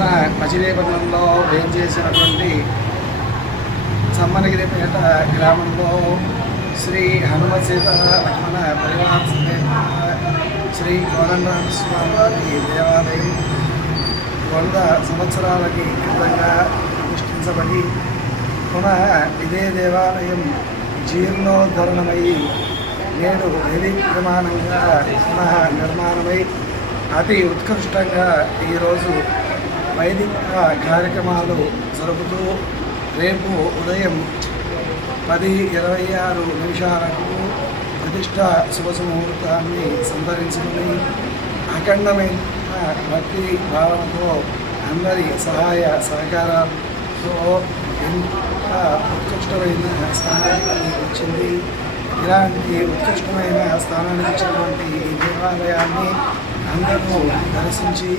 మన మచిలీపట్నంలో వేంచేసినటువంటి సమ్మనగిరిపేట గ్రామంలో శ్రీ హనుమత్ సీత లక్ష్మణ పరివార సమేత శ్రీ కోదండరామ స్వామి వారి దేవాలయం 100 సంవత్సరాలకి క్రితంగా ప్రతిష్ఠించబడి పునః ఇదే దేవాలయం జీర్ణోద్ధరణమై నేడు నిర్మాణంగా పునః నిర్మాణమై అతి ఉత్కృష్టంగా ఈరోజు వైదిక కార్యక్రమాలు జరుపుతూ రేపు ఉదయం 10:26 ప్రతిష్ట శుభముహూర్తాన్ని సంతరించుకుని అఖండమైన భక్తి భావనతో అందరి సహాయ సహకారాలతో ఎంత ఉత్కృష్టమైన స్థానానికి వచ్చింది. ఇలాంటి ఉత్కృష్టమైన స్థానానికి వచ్చినటువంటి ఈ దేవాలయాన్ని అందరూ దర్శించి